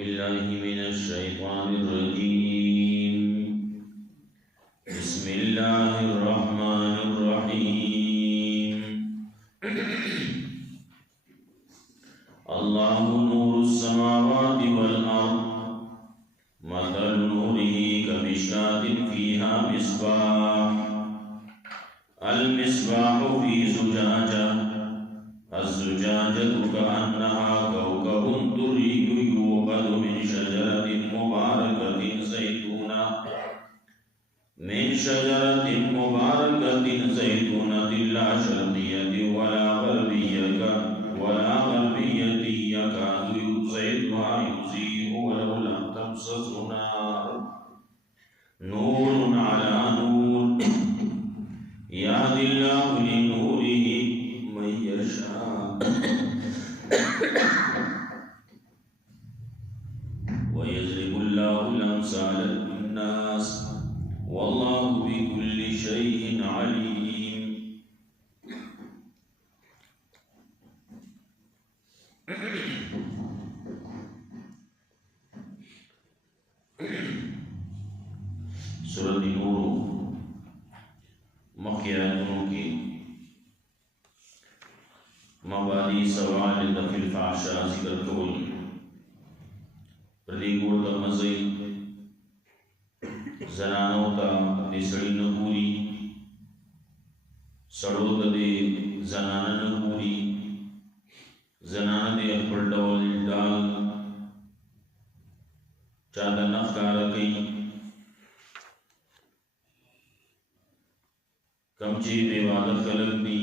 बिल्लाहि मिनश्शैतानिर्रजीम। बिस्मिल्लाहिर्रहमानिर्रहीम। अल्लाहु नूरुस समावाति वल अर्द मथलु नूरिही कमिश्कातिन फीहा मिस्बाह अल मिस्बाहु फी ज़ुजाजा अज़्ज़ुजाजतु कअन्नहा कौकबुन दुर्रिय्युन युक़दु मिन शजरतिन मुबारकतिन ज़ैतूनतिन ला शर्क़िय्यतिन वला ग़र्बिय्यतिन यकादु ज़ैतुहा युज़ीअु वलौ लम तमससहु नार नूरुन अला नूर यहदिल्लाहु लिनूरिही मन यशा वयज़रिबुल्लाहुल अम्साल लिन्नास वल्लाहु बिकुल्लि शैइन अलीम। सूरत नूर मक्की आयतों की मबादी सवाल दफिल फाशा जिक्र कबूल प्रदीगोर का मज़े जनानों का निसड़ी न पूरी सड़ो कदे जनाना न पूरी जनाना दे पलडोल डाल चादा नफ्कार कई कमची बेवादत कलक दी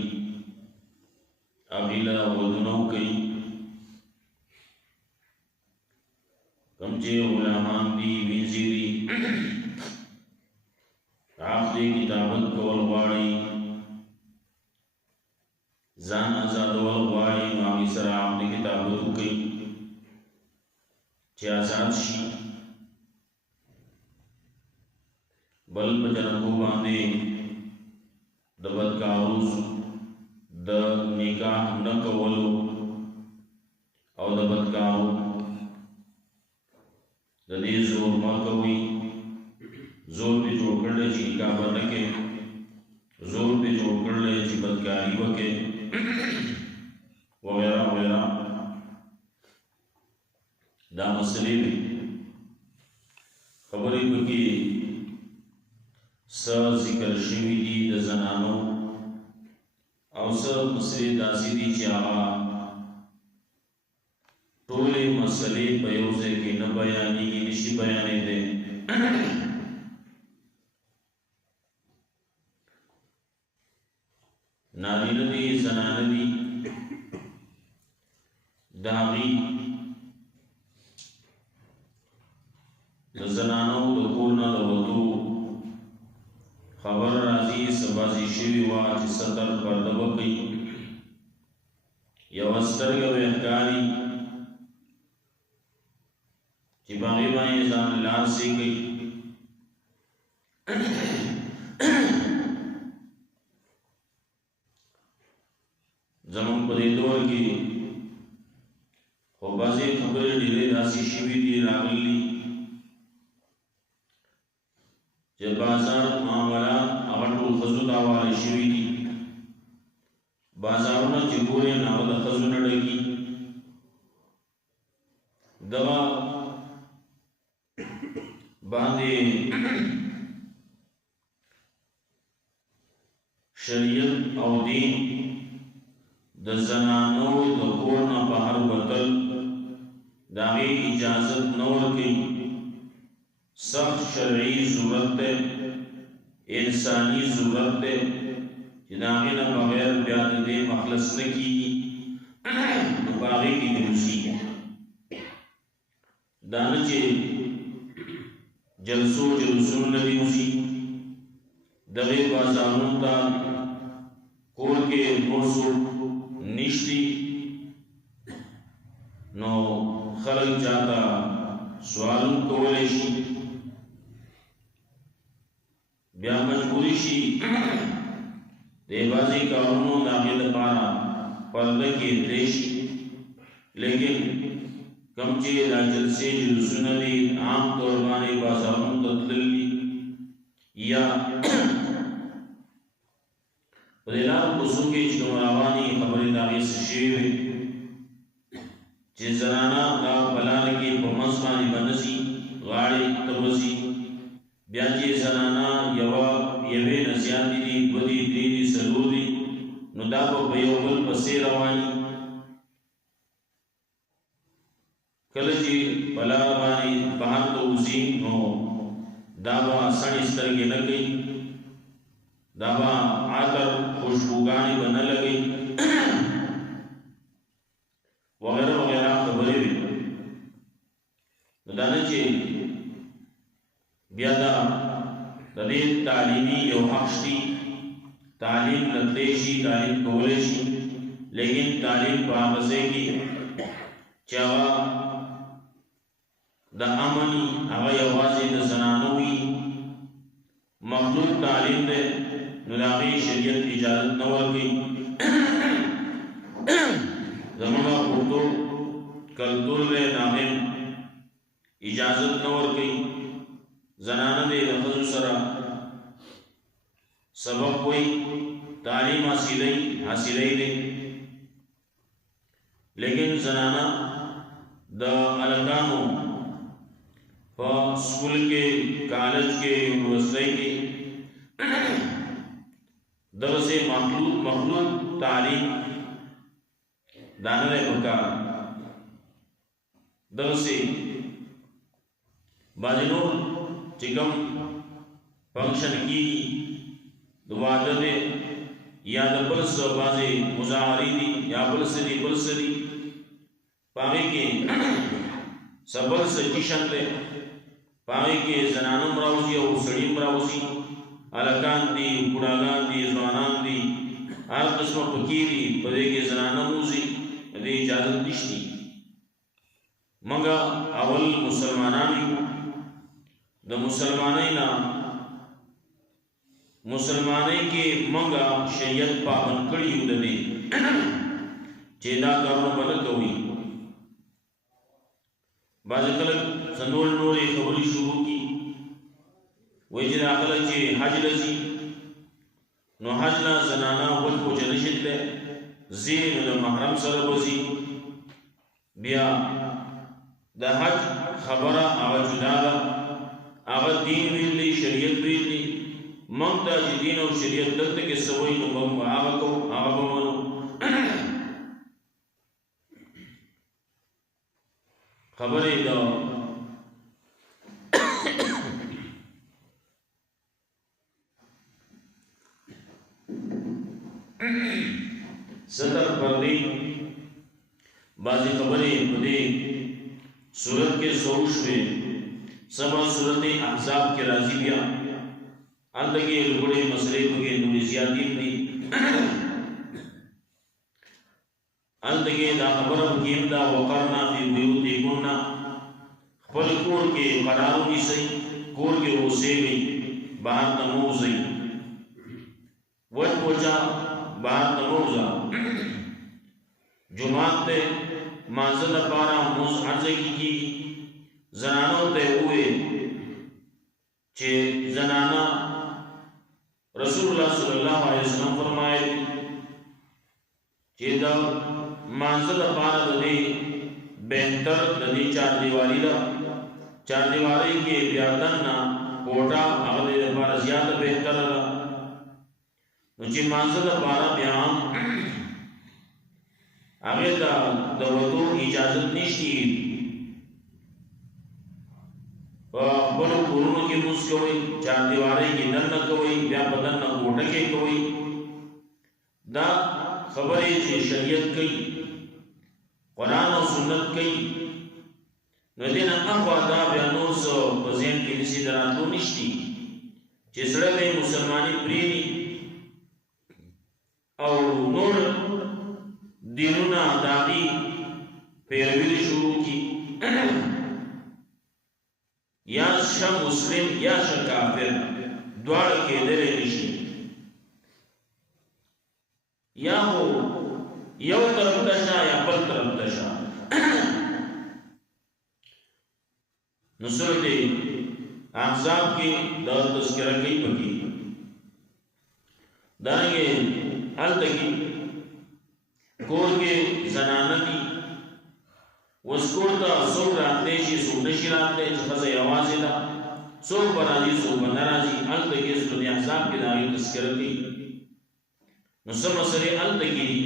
अबिला वदनों कई कमचे गुलामान दी विजीरी आखिरी किताबत कौल वाड़ी जान आजादवल वाड़ी मामी सर आपने किताबत कई आजाद शी बल बजरंगो बांधे दबत का उस द निकाह न कवलो और दबत का ददे जोर मकवी जोर पे जोड़ कर ले चिका बनके जोर पे जोड़ कर ले चिबतकारी वके वगैरह वगैरह दा मसले में खबरें बकी स जिक्र शिवी दी द जनानो और सब मसले दासी दी चाहा टोले मसले बयोजे के न बयानी की निशी बयाने दे नारी नदी जनानदी दागी जनानो दकोना दवतो खबर राजी सबाजी शिवी वाच सतर पर दबकी यवस्तर के वेहकारी चिबागी बाई जान लाल सी गई जमन परेदोर की होबाजी खबरें ढीले राशि शिवी दी रागली जब बाजार मामला अवटुल खजुदा वाले शिवी दी बाजारों चिबोरे नावद खजुन डगी दवा बांधे शरीयत और दीन द जनानो द कोरना बाहर बतल दागी इजाजत नौर की सख्त शरई ज़रूरत है इंसानी ज़रूरत है जिनागी न बगैर ब्याद दे मखलस न की बागी की दुरुसी है दानचे जलसो जलसुन नदी उसी दवे बाजारों ता कोल के मोसो निश्ती नो खलक जाता सवालों कोलेशी ब्या मजबूरी शी देवाजी कानूनों दाखिल पारा पर्दे की देश लेकिन کم چې دا جلسې جلوسونه دي عام طور باندې بازارونو ته تللي یا په دې لارو کوڅو کې چې کوم روانې خبرې د هغې څه شوي وي چې زنانه دا په لاره کې په منځ باندې به نه ځي غاړې ته به ځي بیا چې زنانه یوې نه زیاتې دي دوه دي درې دي څلور دي نو دا به په یو بل پسې رواني کله چې په لاره باندې بهر ته وځي نو دا به سړې سترګې نه کوي دا به عطر خوشبوګانې به نه لګوي وغیره وغیره خبرې وي نو دا نه چې بیا دا د دې تعلیمي یو حق شي تعلیم رتلی شي تعلیم کولی شي لیکن تعلیم په هغه ځای کې چې هغه د امني هغه یوازې د زنانو وي مخلوط تعلیم دی نو د هغې شریعت اجازت نه ورکوي زموږ اردو کلتور دی د هغې اجازت نه ورکوي زنانه دی د ښځو سره سبق وي تعلیم حاصلوي دی لیکن زنانه د هلکانو په سکول کې کالج کې یونیورسټۍ کې دغسې مخلوط تعلیم دا نه دی پکار دغسې بعضې نور چې کوم فنکشن کېږي د واده دی یا د بل څه بعضې مظاهرې دي یا بل څه دي په هغې کې څه بل څه جشن دی په هغې کې زنانه هم راوځي او سړي هم راوځي هلکان دي بوډاګان دي ځوانان دي هر قسمه پکې دي په دې کې زنانه هم وځي د دې اجازت نشته موږ اول مسلمانان یو د مسلمانۍ کې موږ شریعت پابند کړي یو د دې چې دا کارونه به نه کوي بعضې خلک څه نورې خبرې شروع کړي وایي چې دا خلک چې حج له ځي نو حج نه زنانه وچ پوچه نشي تللی ځي نو د محرم سره به ځي بیا د حج خبره هغه جدا ده هغه دین ویلی شریعت ویلی موږ ته چې دین او شریعت دلته کې څه وایي نو موږ هغه کوو هغه به منو خبرې د ستر پردې بعضې خبرې په دې صورت کې شروع شوې سبا صورت احزاب کې راځي بیا هلته کې لوړې مسلې پکې نورې زیاتې دي هلته کې دا خبره پکې دا وقرنا فی بیوتکن خپل کور کې قرار ونیسئ کور کې اوسېږئ بهر ته مه وځئ وچ پوچه بهر ته مه وځه جومات ته مانځه لپاره مونځ هر ځای کې کېږي زنانو ته یې وویل چې زنانه رسول الله صلی الله علیه وسلم فرمایي چې د مانځه لپاره د دې بهتر د دې چاردیواري ده چاردیواري کې بیا دننه کوټه هغه د دې لپاره زیاته بهتره ده نو چې مانځه لپاره بیا هغې ته د وتو اجازت نشته په خپلو کورونو کې لمونځ کوئ چاردیوارۍ کې دننه کوئ بیا په دننه کوټه کې کوئ دا خبرې چې شریعت کوي قرآن او سنت کوي نو دې نه اخوا دا بیا نور څه په ذهن کې داسې د راتلو نشتي چې سړی به یې مسلماني پرېږدي او نور دینونه د هغې پیروي دې شروع کړي یا شه مسلم یا شه کافر دواړه کېدلی نشي یا خو یو طرف ته شه یا بل طرف ته شه نو سورۃ احزاب کې دا تذکرہ کوي پکې دانګې هلته کې کور کې زنانه دي اوس کور ته څوک راتلی شي څوک نشي راتلی چې ښځه یوازې ده څوک به راځي څوک به نه راځي هلته کې سورۃ احزاب کې د هغې تذکره کوي نو څه مسلې هلته کې دي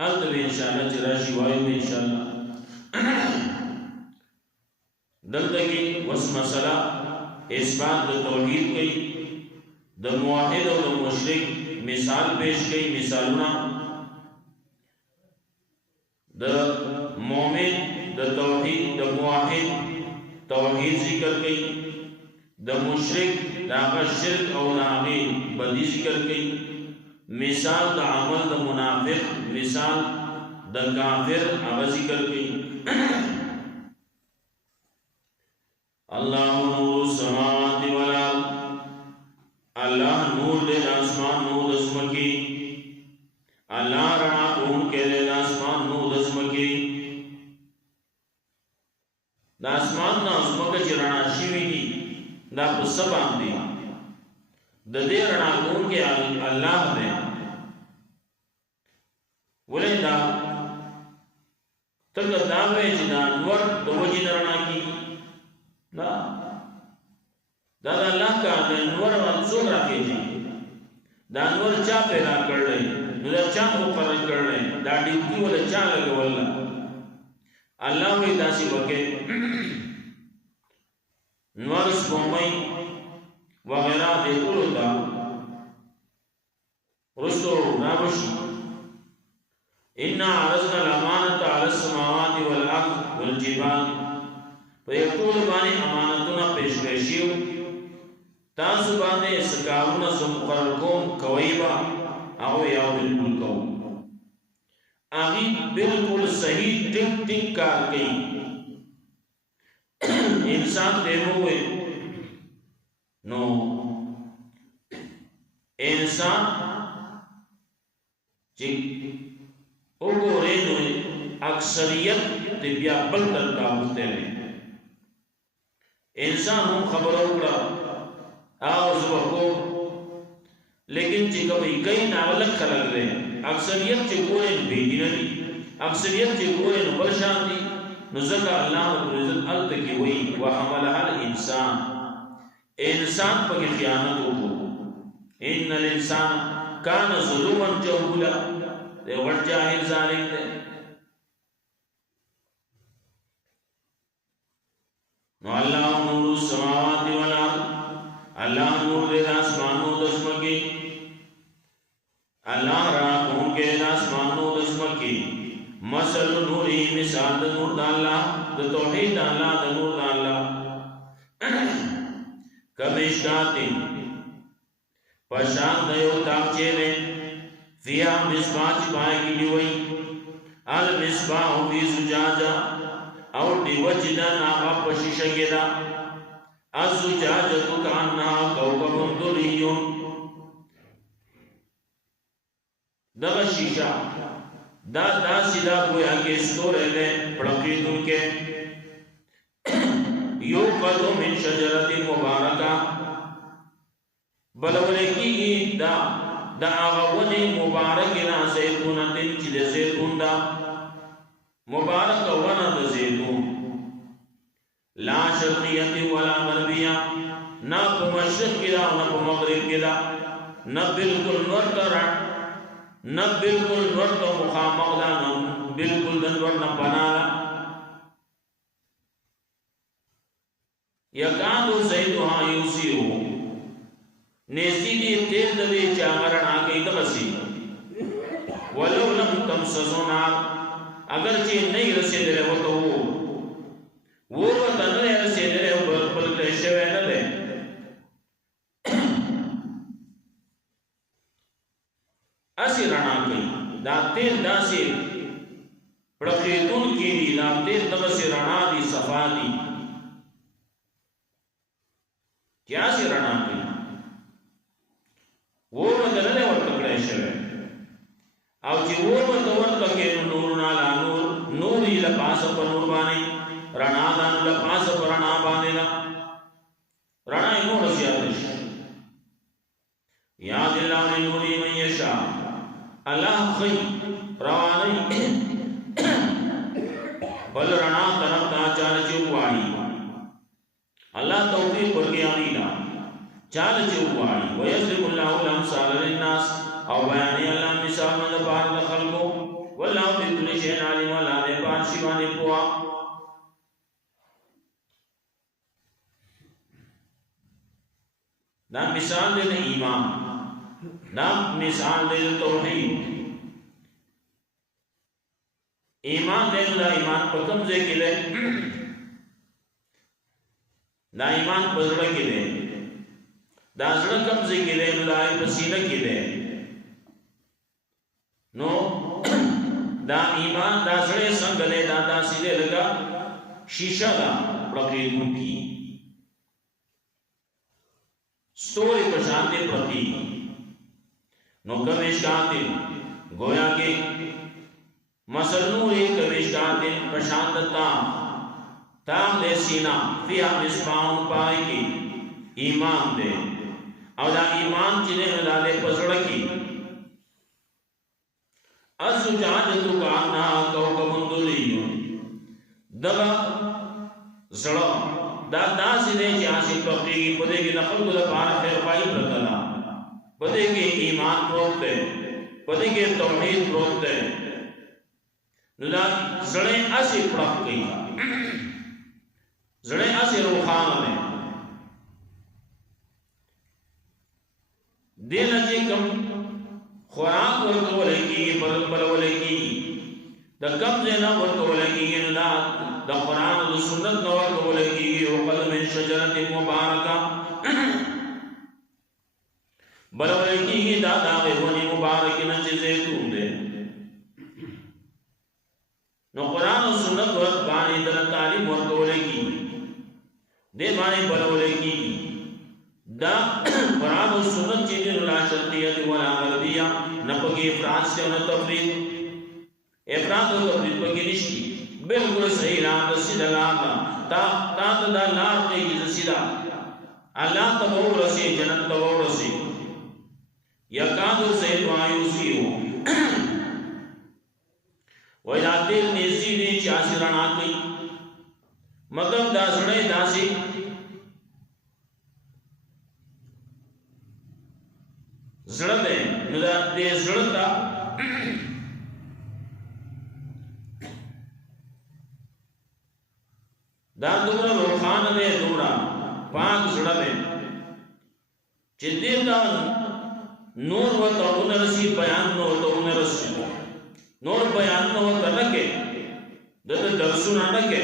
هلته به انشاءالله چې راشي وایو به انشاءالله دلته کې اوس مسله اثبات د توحید کوي د موحد او د مشرک مثال پیش کوي مثالونه د مؤمن د توحید د موحد توحید ذکر کوي د مشرک د هغه شرک او د هغې بدي ذکر کوي مثال د عمل د منافق مثال د کافر هغه ذکر کوي اللہ نور السماوات والارض اللہ نور دے آسمان نور دزمکی اللہ رڼا کوونکی دے آسمان نور دزمکی د آسمان نه ځمکه چې رڼا شوي دي دا په څه باندې د دې رڼا کوونکی الله دی ولې دا ته دا وایې چې دا انور د وجې نه رڼا کېږي دا الله کا د انور څوک راکېږي دا انور چا پیدا کړلی نو دا چا مقرر کړلی دا ډیوټي ولا چا لګول الله وی داسې وکړي نور سپوږمۍ وغیرہ دې ټولو ته رسو راوشي انا عرضنا الامانة على السماوات والارض والجبال په یو ټول باندې امانتونه پیش کړی شي تاسو باندې سکارونه سم مقرر کوم کوي با او یا بالکل کوم هغه بالکل صحیح ټیک ټیک کار کوي انسان دیمو نو انسان چې وګورئ نو اکثریت د بیا بل تر کاوته نه انسان هم خبرو کړه او زوکو لیکن چې کوي کین اولک خلک دي اکثریت چې ګورې به دي نه اکثریت چې ګورې نو بل شان دي نو ځکه الله رب العزت التکی وی وحملها الانسان انسان په خیانت وکړو ان الانسان کان ظلوما جهولا دی ور جاهل ظالم دی نو الله نور السماوات والارض الله نور دې اسمانو د زمکي الله را کوم کې د اسمانو د زمکي مثل نوري مثال د نور د الله د توحید الله د نور د الله کمشکاتی پشان دیو تاکچے میں فیا مصباح چپائے کی دیوئی المصباح فی زجاجہ اور دیو چدن آقا پشیشہ گیدا الزجاجتو کانہا کوکب دریون دغا شیشہ دا سیدھا گویا کے ستورے لے پڑکی دن کے یو قدو من شجرت مبارکہ بلونے کی دا آغاون مبارکنا زیتونتن چل زیتون دا مبارک ونا دا زیتون لا شرقیت ولا غربیہ نا پا مشرق کدا نا پا مغرب کدا نا بالکل نورتا نا بالکل نورتا مخامق دا نا بالکل دنور نا پنالا یکانو زیتوها یوسیو نیزی دی تیل دی چاگرن آگئی دغسی ولو لم تمسسون آگ اگرچہ نہیں رسی دلے وہ تو وہ وطا نہیں رسی دلے بلکل شوے نہ دے اسی رنا گئی دا تیل دا سی پڑکیتون کی دی دا تیل دغسی رنا دی صفا دی کیا سی رنا گئی وہ مدلنے ورکڑے شوے او چی وہ مدور تکے نور نالا نور نور ہی لپاس پر نور بانے رڼا دانو لپاس پر رڼا باندې رڼا یې نور زیات شي یاد الله لنوری من یشا الله خی رواني بل رڼا طرف ته چال چوغواړي الله توفیق ورکړي امینا چال چوغواړي ويسلم الله الامثال للناس او بیان الله مثال د بار د خلقو والله بكل شيء عليم ولا بار شي باندې پوا دا مثال د ایمان دا مثال د توحید ایمان دې دا ایمان په کوم ځای کې ده دا ایمان په زړه کې ده دا زړه کوم ځای کې ده نو دا په سینه کې ده نو دا ایمان دا زړه څنګه ده دا داسې ده لکه شیشه ده پرکېدونکي ستوري په شان دي پرتی نو کمشکات گویا کې مسنوری کمشکات پرشانتتا تام دے سینا فیہا مصباحون پائی کی ایمان دے او دا ایمان چینے مدالے پسڑ کی الزجاجتو کانا کوکبن دلیون دغا زڑا دا داسی دے چیاسی پرقی پدے کی نقل کو دپارا خیر پائی پرکلا پدے کی ایمان پروکتے پدے کی توحید پروکتے ندا زڑے اسی پڑک گئی زڑے اسی روخان میں دین اچھی کم خوراک ورکولے کی بلولے کی دا کم زینا ورکولے کی ندا دا قرآن دا سنت ورکولے کی وقل من شجرت مبارکہ بلولے کی دا داغی ونی مبارکی نچے زیتون دے نو قرآن و سنت ورد بانی دل تعلیم ورکولے کی دے بانی بلولے کی دا قرآن و سنت چیزی لا شرقیت ولا غربیہ نپکی افراد سے انہا تفرید افراد و تفرید پکی نشتی بلکل صحیح لان دا سیدہ لانا تا دا لار قیدی دا سیدہ اللہ تبو رسی جنت تبو رسی یکادو سید وایوسی ہو ویدہ تیل نیزی نے چاسی رنا کی مگر دا سڑے داسی زڑ دے ندا دے زڑتا دا دورا روخان دے دورا پاک زڑ دے چندیر دا نور و تعون رسی بیان نو تعون رسی نور بیان نو تنکے دد درسونا نکے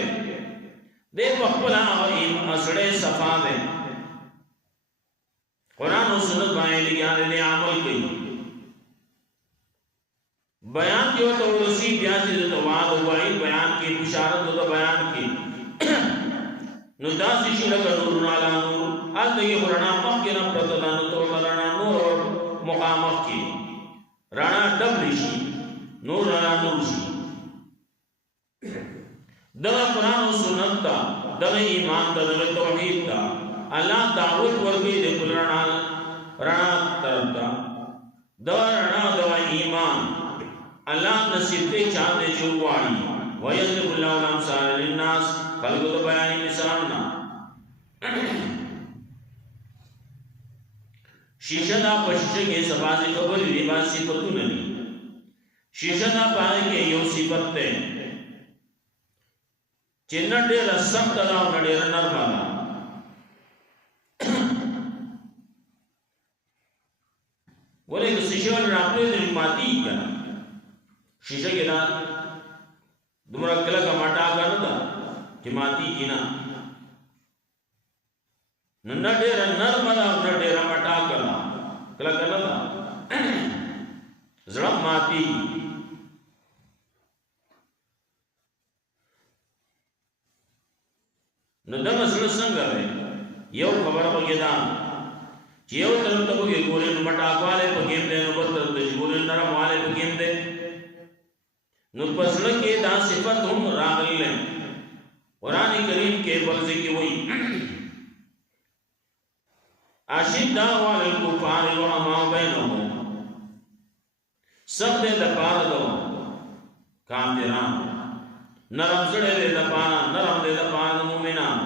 دے پخپلا آئیم اسڑے صفا دے قرآن و سنت بائیں لگیانے نے عمل کی بیان کیوں تو رسی بیان چیز تواد ہوئی بیان کی بشارت ہو تو بیان کی نداسی شلک نور نالا نور آج دے قرآن مخ کی نپرتدان تو رانا نور اور مقامت کی رانا ڈبلی شی نور رانا نور شی دغه قرآن و سنت تا دغه ایمان تا دغه توحید تا اللہ دعوت ورکی دے کل رانا طرف تا دغه رانا دغه ایمان اللہ نصیبتے چاہتے چواری وَيَضْرِبُ اللَّهُ الْأَمْثَالَ لِلنَّاسِ خلق تو بیانی مثالنا شیشہ دا پشیشہ کے سبازی خبری ریباز صفتو نبی شیشہ دا پائے کے یو صفت تے چنہ دیر سخت دا و نڈیر نرمالا بولے کہ شیشہ والا راپلے دن ماتی ہی کنا شیشہ کے دا دمرا کلا کا ماتا کرنا دا کہ ماتی کی نا ننہ دیر نرمالا و نڈیر ماتا کرنا کلا کرنا دا زرم ماتی نو دغه سره څنګه وي یو خبره پکې ده چې یو طرف ته وګورئ ګورې نو مټاکواله پکې ده نو بل طرف ته ګورې نرمواله پکې ده نو پسړه کې دا صفات هم راغلي قرآن کریم کے بلزے کی وئی اشداء علی الکفار رحماء بینہم سخت دپار دو کافران نرم زڑے دے دپارا نرم دے دپارا مومنان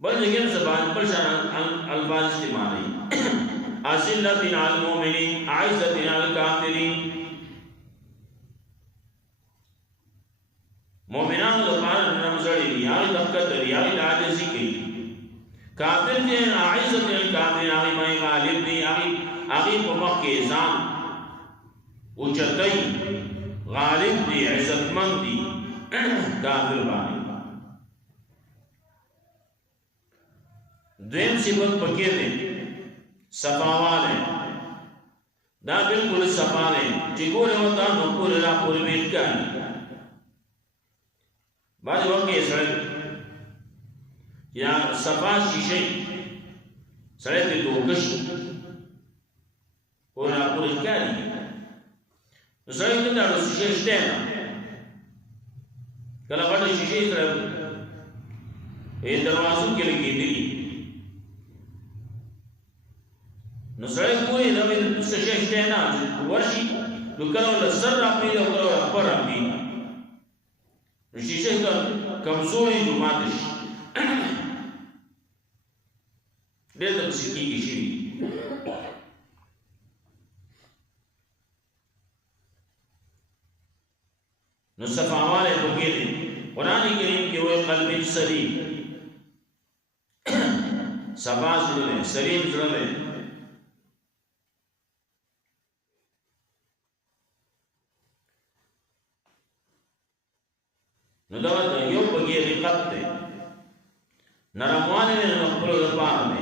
بل جگہ زبان پر شان الفاظ استعمالی اذلۃ علی المؤمنین اعزۃ علی الکافرین مومنان دپارا نرم زڑے دی آئی دفکت دی آئی عاجزی کی کافر دے اعزۃ علی الکافرین آئی مائی غالب دی آئی پمک کے ازان اچتائی غالب دی عزت مند دی کافر بانی دویم صفت پکے دے صفاوالے دا بالکل صفالے چکولے ہوتا نکولے را پوری بیٹ کانی بعض وقت یہ سڑک یا صفا شیشے سڑک تے دوکش پوری را پوری کانی سڑک تے دارو شیشے شتینا کلا بڑا شیشے سڑک یہ دروازوں کے لئے دلی نو سڑک پوری روی شیشے شتینا ورشی نو کلو لسر را پید و کلو اکبر را پید شیشے کا کمزوری جو ماتش دیتا بسکی کی شیری نو صفاوالے بکیلے قرآن کریم کے وہ قلب سلیم صفا زرلے سلیم زرلے نو دوت یو بگی رقت دے نرموانے نے نقبلو دپار دے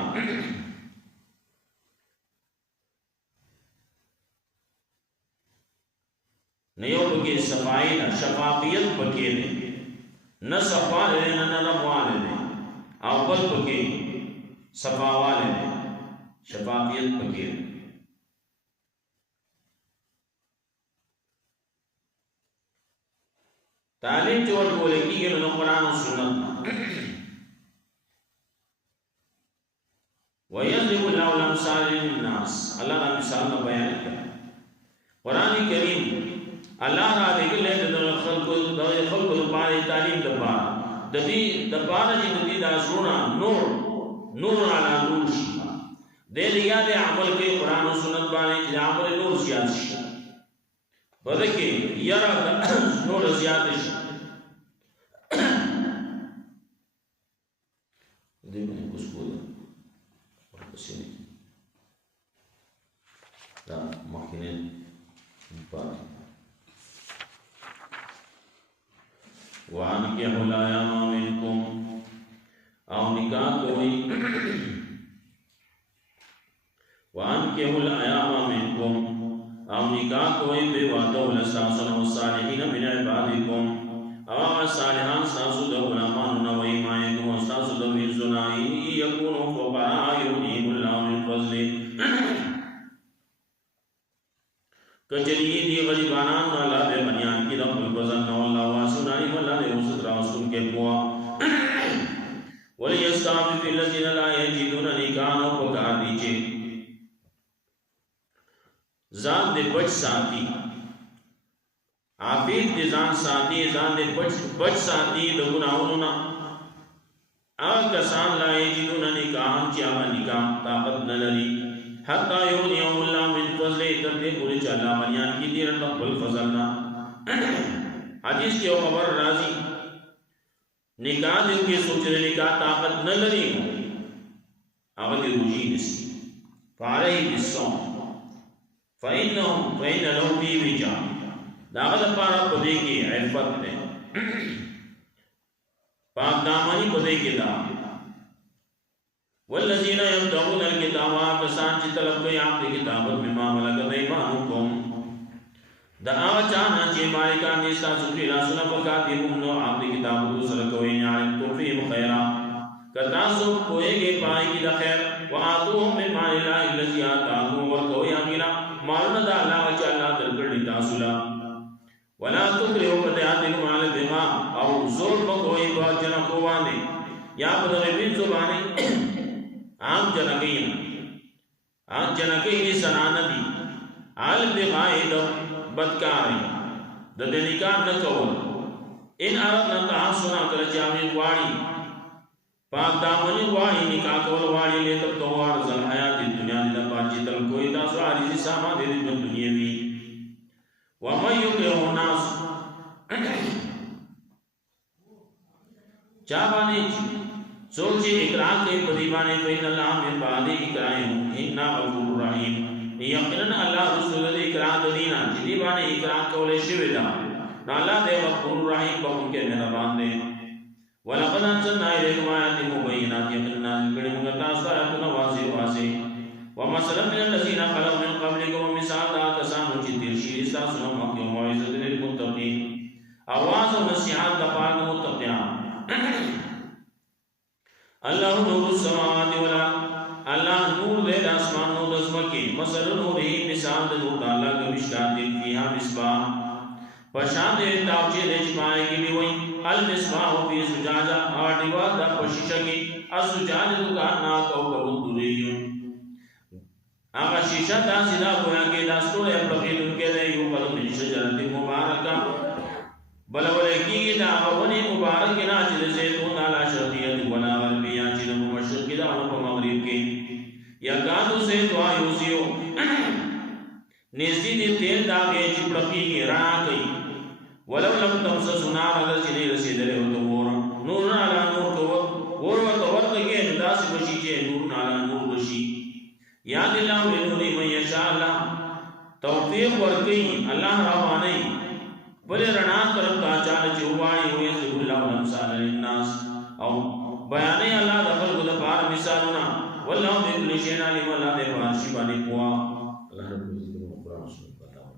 نیو بگی صفائی نا شفافیت بگی دے نا صفالے دے نا نرموانے دے اول بگی صفاوالے دے شفافیت بگی دے تعلیم جو بولے کی یہ قرآن و سنت وَيَضْرِبُ اللَّهُ الْأَمْثَالَ لِلنَّاسِ اللہ نے مثال نہ بیان کیا قرآن کریم اللہ را دے گلے در خلق دپارے تعلیم دپارا دبی دپارا جی دبی دا سونا نور علا نور شیفا دے لیا دے عمل کے قرآن و سنت بانے جی عمل نور زیاد شیفا بدکے یرا نور زیاد شیفا دے میں کچھ بولا اور کسی نہیں دا مخینین پاکی وَأَنْكِحُوا الْأَيَامَ مِنْكُمْ او نکاح کوئی وَأَنْكِحُوا الْأَيَامَ مِنْكُمْ او نکاح کوئی بے وعدو لَسَاسُنَ وَالصَّالِحِينَ مِنْ عِبَادِكُمْ او صالحان ساسو دو غلامان نوئی مائکم ساسو دو ویزنائی یکونو فقراء یونیم اللہ من فضل کچلی دی غریبانان اللہ بے منیان کی رب الفضل نو اللہ واسنائی واللہ نے حسد راستم کے پوا وَلِيَسْتَعْفِفِ الَّذِينَ لَا يَجِدُونَ نِكَاحًا پکار دیجئے ذات دے بچ ساتھی عافیت دے ذات ساتھی ذات دے بچ ساتھی دے گناہونا آگ کسان لا يَجِدُونَ نِكَاحًا چیاما نکاح طاقت نلری حتی یغنیہم اللہ من فضل تردے پوری چالا منیان کی دیر رب الفضلنا حدیث کے خبر راضی نکاح دن کے سوچ رہے نکاح طاقت نہ لری ہو آغا دی روجی نسی فعلیہ بالصوم فَإِنَّهُمْ لَهُ فِي وِجَاء داغا دپارا پدے کی عفت دے پاک دامانی پدے کی دا وَالَّذِينَ يَبْتَغُونَ الْكِتَابَ کسان چی طلب گئی آپ دی کتابت مما ملکت ایمانکم دا آغا چاہنا چی مالکان نیستا سکری راسونا فکاتیبم نو آپ دی کتابت سرکوئی نعلمتم فیم خیرہ کتاسو کوئے گے پائی کی دا خیر وآتوہم من مال اللہ اللذی آتاکم ورکوئی آمینہ مالنا دا اللہ وچا اللہ درکڑی تاسولا ولا تکرہو فتحاتکم علی الدماء او زور بکو या बदले बिन जुबानी आम जनकई सनानदी आल बिगाइद बदकारी ददनिका नकवल इन अरब नका सुना कर चावी वाणी पाक दामनी वाणी निका कवल वाणी ले तब तो वार जल हयात दुनिया दी पाजी तल कोई ता सवारी सी सामा दे दी दुनिया में व मयुके नास चाबाने सोचे इकरा के पदीबाने फैन अल्लाह में बादे इकराए इन्ना गफूर रहीम यकीनन अल्लाह रसूल दे इकरा दीना दीबाने इकरा कवले शिवेदा अल्लाह दे गफूर रहीम बहु के मेहरबान दे वलक़द अंज़लना इलैकुम आयातिन मुबय्यिनातिन यकीनन गड़े मुगता सायतुन वाज़े व मसलन मिनल लज़ीना खलौ मिन क़ब्लिकुम मिसाल दा कसानु चितिर शिरिसा सुनो मक्के मौइज़तुल लिल मुत्तक़ीन आवाज़ व नसीहत दा पाक मुत्तक़ियान अल्लाहु नूरुस समावाति वल अल्लाह नूर दे आसमान नो दज़मके मसल नूरी मिसाल दे नूर दा अल्लाह के मिशकातिन फीहा मिसबाह पशाद तावचे ले पाए की भी वही अल मिसबाह फी सुजाजा आदिवा दा पशिशा की असुजाज दुकान ना को कबूतरियो आगा शीशा दा सिदा गोया के दास्तोरे अपने उनके ले यू कदम शजरत मुबारका बलवले की दा वनी मुबारक ना जिल से तो नाला शरियत वला गरबिया जिल मशरिक दा और मगरिब के या गादो से तो आयुसियो निजी ने तेल दागे चिपड़की के राह गई वलव लम तमसस नार अगर चिले रसीदले हो तो नूर नाला नूर तो और वर्त के दास बशी जे नूर नाला नूर बशी या दिल्लाह में नूरी में यशा अल्लाह तौफीक वर्कई अल्लाह रहमानी बले रणा तरफ का चाल जुवाई हुए जुल्लाह नमसाल लिन्नास औ बयाने अल्लाह दखल गुद पार मिसालना वल्लाहु बिकुल्लि शैइन अलीम अल्लाह दे फारशी बानी कुआ अल्लाह रब्बुल इज्जत कुरान सुन बताओ